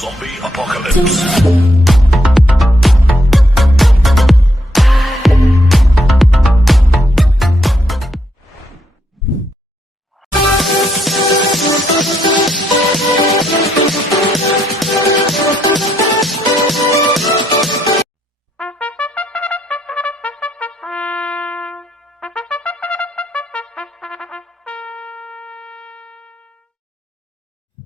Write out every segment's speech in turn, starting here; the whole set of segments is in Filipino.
Zombie Apocalypse.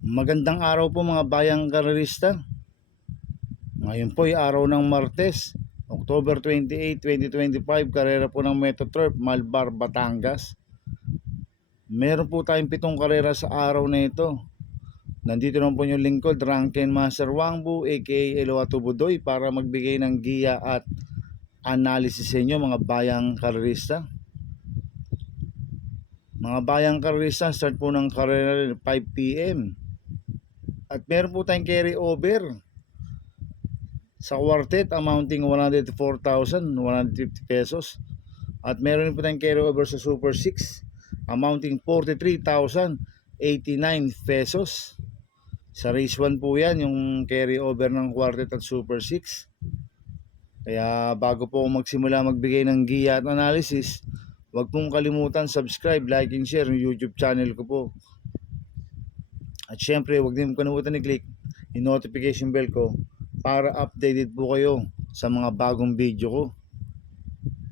Magandang araw po mga bayang karerista. Ngayon po ay araw ng Martes, October 28, 2025, karera po ng Metoturf, Malbar, Batangas. Meron po tayong 7 karera sa araw na ito. Nandito naman po yung lingkod, Drunken Master Wangbu aka Eloato Budoy para magbigay ng giya at analysis sa inyo mga bayang karerista. Mga bayang karerista, start po ng karera 5 PM. At meron po tayong carry over sa quartet amounting 104,150 pesos. At meron po tayong carry over sa Super 6 amounting 43,089 pesos. Sa race 1 po yan, yung carry over ng quartet at Super 6. Kaya bago po magsimula magbigay ng giya at analysis, huwag pong kalimutan subscribe, like, and share yung YouTube channel ko po. At syempre, huwag din kalimutan i-click yung notification bell ko para updated po kayo sa mga bagong video ko.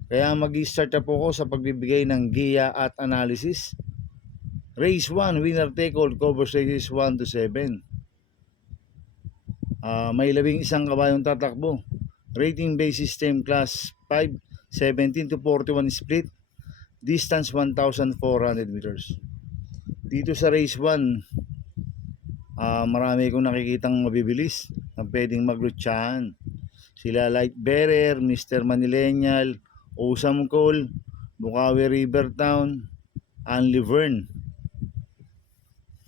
Kaya mag-start na po ako sa pagbibigay ng giya at analysis. Race 1, winner take all, covers races 1 to 7. May 11 kabayong tatakbo. Rating base system class 5, 17 to 41 split. Distance 1,400 meters. Dito sa race 1, marami kong nakikitang mabibilis na pwedeng maglutsahan. Sila Light Bearer, Mr. Manilenial, Awesome Call, Bukawi Rivertown, Anli Vern.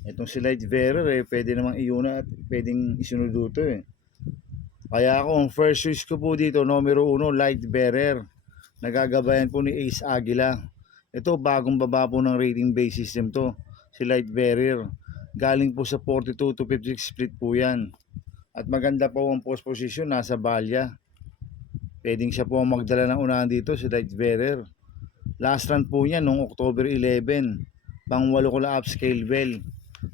Itong si Light Bearer pwede namang iuna at pwedeng isinuduto Kaya ako, ang first choice ko po dito, numero 1, Light Bearer. Nagagabayan po ni Ace Aguila. Ito, bagong baba po ng rating base system to, si Light Bearer. Galing po sa 42 to 56 split po yan. At maganda po ang post position, nasa balya. Pwedeng siya po magdala ng unahan dito, si Light Bearer. Last run po niya noong October 11, pang 8 ko la upscale bell.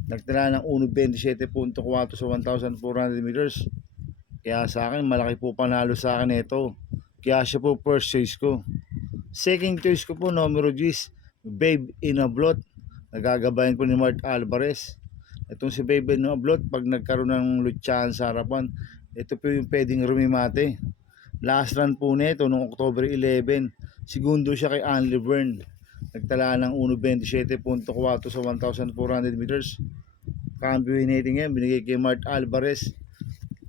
Nagtala ng 1.27.4 sa 1,400 meters. Kaya sa akin, malaki po panalo sa akin ito. Kaya siya po first choice ko. Second choice ko po, numero 10, Babe in a Blot. Nagagabayan po ni Mart Alvarez. Itong si Babe in a Blot, pag nagkaroon ng lutsahan sa harapan, ito po yung pwedeng rumimate. Last run po nito noong October 11, segundo siya kay Anli Vern. Nagtala ng 1.27.4 sa 1,400 meters. Cambio nating yan, binigay kay Mart Alvarez.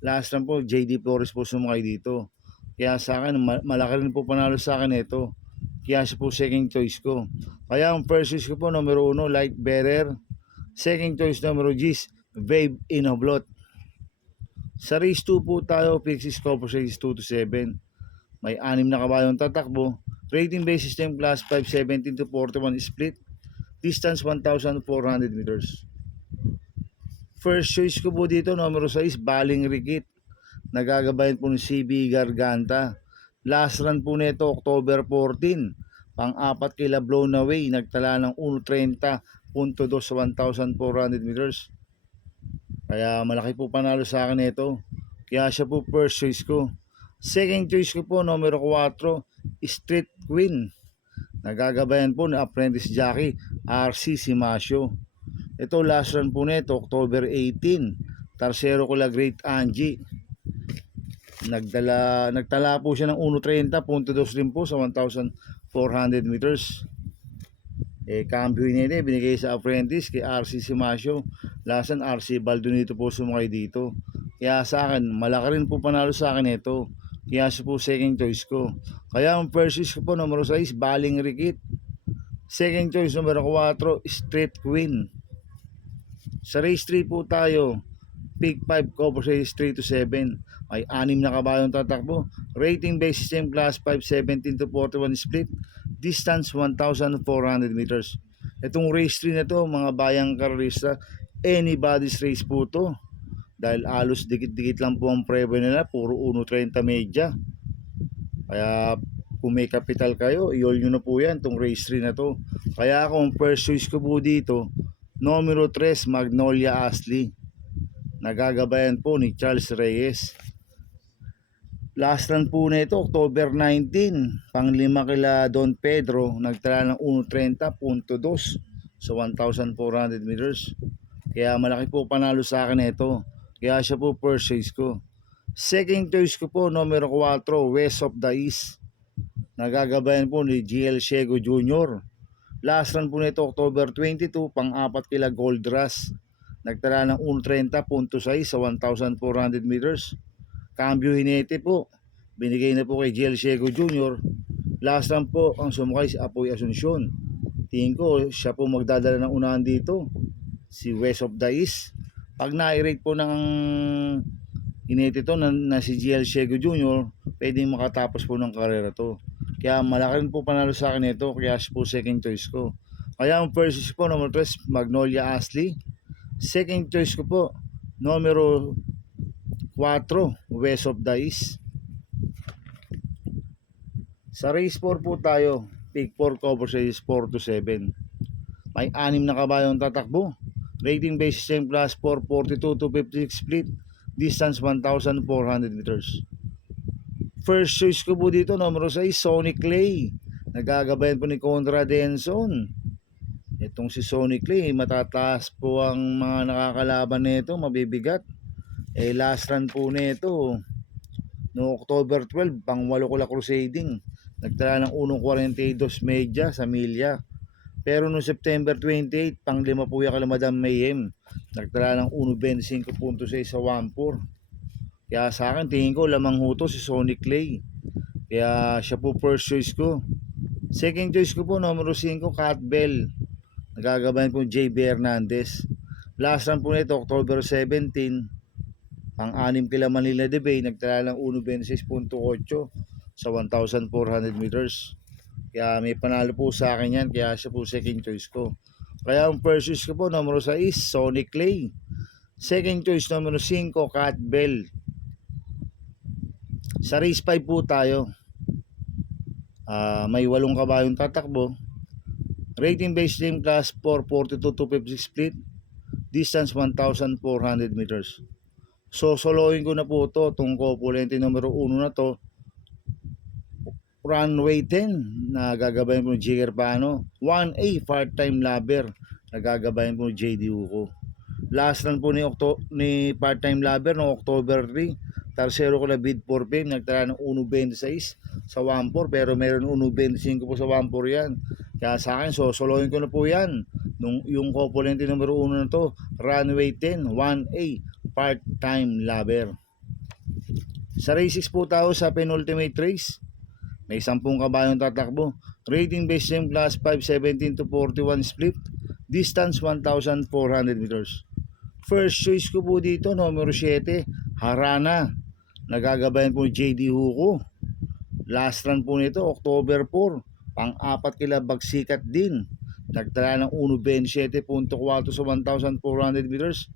Last run po, JD Flores po sumakay dito. Kaya sa akin, malaki rin po panalo sa akin ito. Kaya siya po second choice ko. Kaya ang first choice ko po, numero 1, Light Bearer. Second choice, numero 10, Babe in a Blot. Sa race 2 po tayo, Pixis Cover race 2 to 7. May 6 na kabayong tatakbo. Rating base system class 5, 17 to 41 split. Distance 1,400 meters. First choice ko po dito, numero 6, Baling Rikit. Nagagabayan po ng CB Garganta. Last run po nito, October 14. Pang-apat kila Blown Away. Nagtala ng 1.30.2 sa 1,400 meters. Kaya malaki po panalo sa akin ito. Kaya siya po first choice ko. Second choice ko po, numero 4, Street Queen. Nagagabayan po ng apprentice jockey RC Simasio. Ito last run po nito, October 18. Tarsero ko la Great Angie. Nagtala po siya ng 1.30.2 rin po sa 1,400 meters. Cambio nito, binigay sa apprentice kay RC Simasio. Last run, RC Baldonito po sumakay dito. Kaya sa akin, malaki rin po panalo sa akin ito. Kaya siya po second choice ko. Kaya ang first choice ko po, numero 6, Baling Rikit. Second choice, numero 4, Street Queen. Sa race 3 po tayo, Big 5 cover race 3 to 7. May 6 na kabayong tatakbo. Rating base system class 5, 17 to 41 split. Distance 1,400 meters. Itong race 3 na to, mga bayang karerista, anybody's race po to. Dahil alos dikit-dikit lang po ang preview nila, puro 1.30 media. Kaya kung may kapital kayo, i-all nyo na po yan, itong race 3 na to. Kaya ako, ang first choice ko po dito, numero 3, Magnolia Ashley. Nagagabayan po ni Charles Reyes. Last run po na ito, October 19, pang-5 kila Don Pedro, nagtala ng 1.30.2 sa 1,400 meters. Kaya malaki po panalo sa akin ito. Kaya siya po first choice ko. Second choice ko po, numero 4, West of the East. Nagagabayan po ni GL Shego Jr. Last run po nito, October 22, pang-4 kila Gold Rush. Nagtala ng 1.30.6 sa 1,400 meters. Cambio Hinete po. Binigay na po kay GL Shego Jr. Last run po, ang sumakay si Apoy Asuncion. Tingin ko, siya po magdadala ng unahan dito. Si West of the East. Pag na-rate po ng Hinete to na si GL Shego Jr., pwedeng makatapos po ng karera to. Kaya malaki rin po panalo sa akin ito, kaya siya po second choice ko. Kaya ang first choice po, number 3, Magnolia Ashley. Second choice ko po, numero 4, West of the East. Sa race 4 po tayo, pick 4 cover says 4 to 7. May 6 na kabayong tatakbo. Rating basis M plus 4, 42 to 56 split. Distance 1,400 meters. First choice ko po dito, numero 6, Sonny Clay. Nagagabayan po ni Conrad Denson. Itong si Sonny Clay, matataas po ang mga nakakalaban nito, mabibigat. Last run po nito, no October 12, pang 8 ko la crusading. Nagtala ng 1.42 media sa milya. Pero no September 28, pang 5 po yung kala Madam Mayhem. Nagtala ng 1.25.6 sa 1.4. Kaya sa akin, tingin ko lamang huto si Sonny Clay. Kaya siya po first choice ko. Second choice ko po, numero 5, Cat Bell. Nagagabayan po JB Hernandez. Last run po nito, October 17, pang-6 kila Manila de Bay. Nagtala ng 1.26.8 sa 1,400 meters. Kaya may panalo po sa akin yan, kaya siya po second choice ko. Kaya ang first choice ko po, numero 6, Sonny Clay. Second choice, numero 5, Cat Bell. Sa race 5 po tayo, may 8 kabayong tatakbo. Rating based game class 4, 42 to 56 split. Distance 1,400 meters. So soloin ko na po ito, itong Copulente numero 1 na to. Runway 10, nagagabayan po ng Jigger Pano. 1A, part-time lover, nagagabayan po ng JD Uco. Last run po ni part-time lover no October 3, Tarsero ko na bid for fame, nagtala ng 1.26 sa 1.4, pero meron 1.25 po sa 1.4 yan. Kaya sa akin, so soloin ko na po yan. Yung Copulente numero 1 na to, Runway 10, 1A, part-time lover. Sa race 6 po tayo sa penultimate race. May 10 kabayong tatakbo. Rating based game class 5, 17 to 41 split. Distance 1,400 meters. First choice ko po dito, numero 7, Harana. Nagagabayan po JD Huco. Last run po nito, October 4. Pang-4 kila Bagsikat din. Nagtala ng 1.27.4 sa 1,400 meters.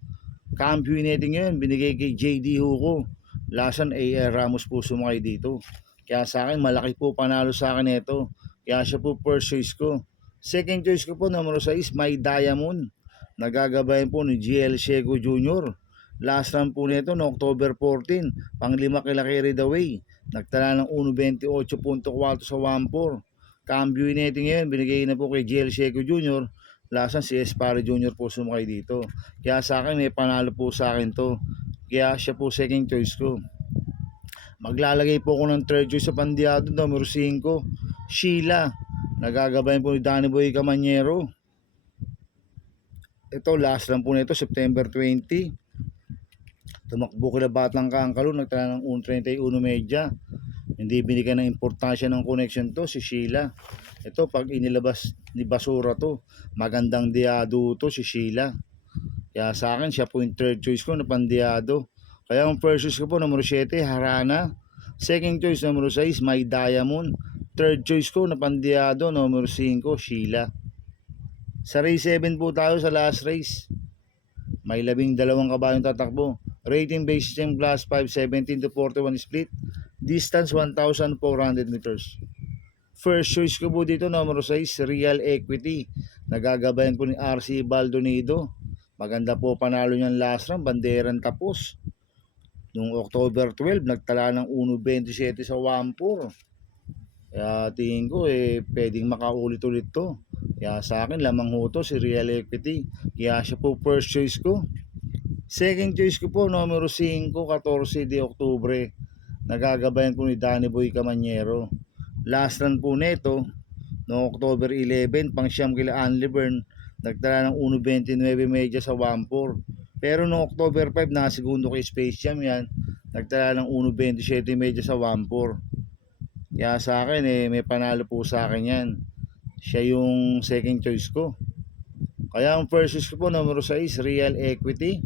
Cambio netting yun, binigay kay JD Huco. Last run, A.R. Ramos po sumakay dito. Kaya sa akin, malaki po panalo sa akin ito. Kaya siya po first choice ko. Second choice ko po, numero 6, My Diamond. Nagagabayan po ni GL Shego Jr. Last run po nito no October 14, pang-5 kila Carried Away. Nagtala ng 1.28.4 sa 1.4. Cambio netting ngayon, binigay na po kay GL Shego Jr. Last run, si Espare Jr. po sumakay dito. Kaya sa akin, may panalo po sa akin to. Kaya siya po second choice ko. Maglalagay po ako ng third choice sa pandiado, numero 5, Sheila. Nagagabayan po ni Danny Boy Camanyero. Ito, last run po nito, September 20. Tumakbo kila Batang Kangkalo, nagtala ng 1.31 media. Hindi binigyan ng importansya ng connection to, si Sheila. Ito, pag inilabas ni Basura to, magandang diado to si Sheila. Kaya sa akin, siya po yung third choice ko na pandiado. Kaya ang first choice ko po, numero 7, Harana. Second choice, numero 6, My Diamond. Third choice ko na pandiado, numero 5, Sheila. Sa race 7 po tayo sa last race. May 12 kabayong tatakbo. Rating base system class 5, 17 to 41 split. Distance 1,400 meters. First choice ko po dito, numero 6, Real Equity. Nagagabayan po ni RC Baldonido. Maganda po panalo niyan last round, banderang tapos. Noong October 12, nagtala ng 1.27 sa 1.4. Kaya tingin ko pwedeng makaulit-ulit to. Kaya sa akin lamang ho to si Real Equity. Kaya siya po first choice ko. Second choice ko po numero 5, 14 de Oktubre. Nagagabayan po ni Danny Boy Camanyero. Last run po nito no October 11 pang siyam kila Anli Bern, nagtala ng 1.29 media sa 1.4. Pero no October 5 na segundo kay Space Jam yan, nagtala ng 1.27 media sa 1.4. Kaya sa akin may panalo po sa akin yan. Siya yung second choice ko. Kaya ang first choice ko po numero 6, Real Equity.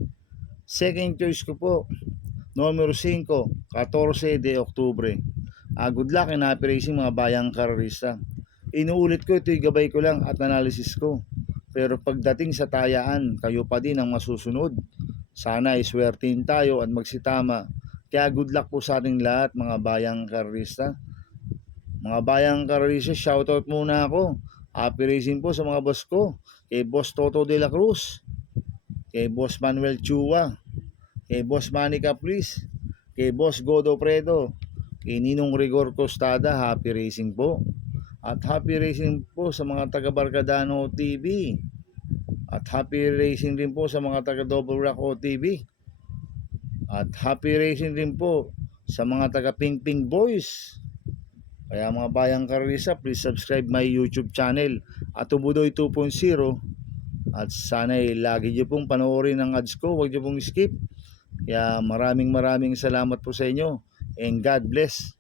Second choice ko po numero 5, 14 de Oktubre. Good luck and happy racing mga bayang karerista. Inuulit ko, ito'y gabay ko lang at analysis ko. Pero pagdating sa tayaan, kayo pa din ang masusunod. Sana iswertin tayo at magsitama. Kaya good luck po sa ating lahat mga bayang karerista. Mga bayang karerista, shoutout muna ako. Happy racing po sa mga boss ko. Kay Boss Toto de la Cruz, kay Boss Manuel Chua, kay Boss Manny Caprice, kay Boss Godo Predo, kay Ninong Rigor Costada. Happy racing po. At happy racing po sa mga taga Barcadano TV. At happy racing din po sa mga taga Double Rock OTV. At happy racing din po sa mga taga Ping Ping Boys. Kaya mga bayang karerista, please subscribe my YouTube channel at Tubudoy 2.0. At sana lagi nyo pong panoorin ang ads ko, huwag nyo pong skip. Kaya maraming salamat po sa inyo and God bless.